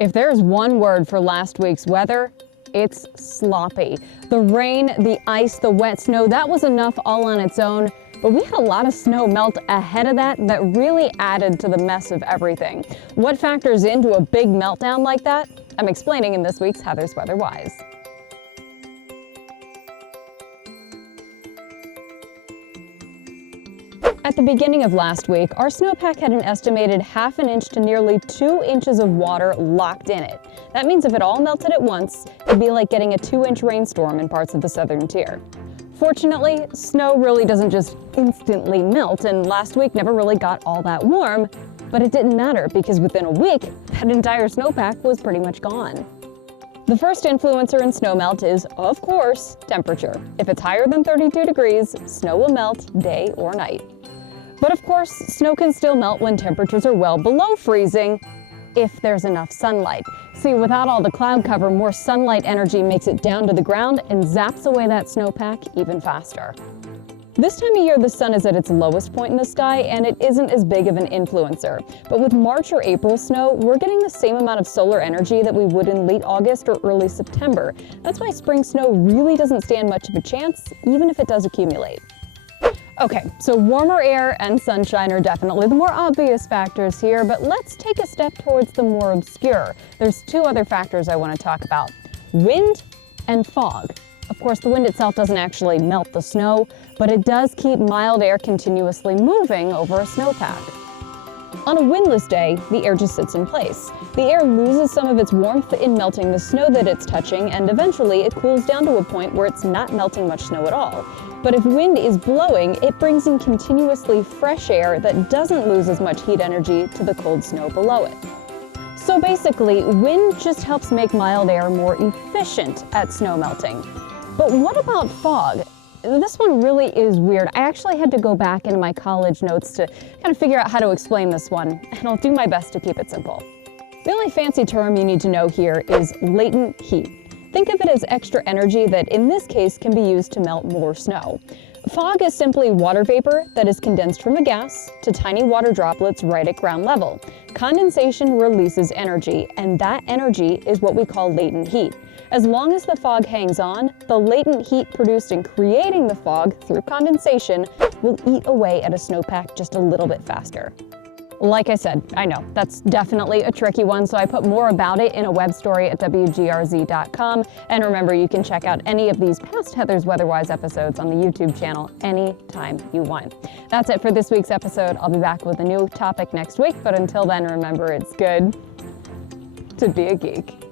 If there's one word for last week's weather, it's sloppy. The rain, the ice, the wet snow, that was enough all on its own, but we had a lot of snow melt ahead of that really added to the mess of everything. What factors into a big meltdown like that? I'm explaining in this week's Heather's Weather Wise. At the beginning of last week, our snowpack had an estimated ½ an inch to nearly 2 inches of water locked in it. That means if it all melted at once, it'd be like getting a 2-inch rainstorm in parts of the southern tier. Fortunately, snow really doesn't just instantly melt, and last week never really got all that warm, but it didn't matter because within a week, that entire snowpack was pretty much gone. The first influencer in snowmelt is, of course, temperature. If it's higher than 32 degrees, snow will melt day or night. But of course, snow can still melt when temperatures are well below freezing, if there's enough sunlight. See, without all the cloud cover, more sunlight energy makes it down to the ground and zaps away that snowpack even faster. This time of year, the sun is at its lowest point in the sky, and it isn't as big of an influencer. But with March or April snow, we're getting the same amount of solar energy that we would in late August or early September. That's why spring snow really doesn't stand much of a chance, even if it does accumulate. Okay, so warmer air and sunshine are definitely the more obvious factors here, but let's take a step towards the more obscure. There's two other factors I want to talk about: wind and fog. Of course, the wind itself doesn't actually melt the snow, but it does keep mild air continuously moving over a snowpack. On a windless day, the air just sits in place. The air loses some of its warmth in melting the snow that it's touching, and eventually it cools down to a point where it's not melting much snow at all. But if wind is blowing, it brings in continuously fresh air that doesn't lose as much heat energy to the cold snow below it. So basically, wind just helps make mild air more efficient at snow melting. But what about fog? This one really is weird. I actually had to go back into my college notes to kind of figure out how to explain this one, and I'll do my best to keep it simple. The only fancy term you need to know here is latent heat. Think of it as extra energy that in this case can be used to melt more snow. Fog is simply water vapor that is condensed from a gas to tiny water droplets right at ground level. Condensation releases energy, and that energy is what we call latent heat. As long as the fog hangs on, the latent heat produced in creating the fog through condensation will eat away at a snowpack just a little bit faster. Like I said, I know, that's definitely a tricky one, so I put more about it in a web story at WGRZ.com. And remember, you can check out any of these past Heather's Weatherwise episodes on the YouTube channel anytime you want. That's it for this week's episode. I'll be back with a new topic next week, but until then, remember, it's good to be a geek.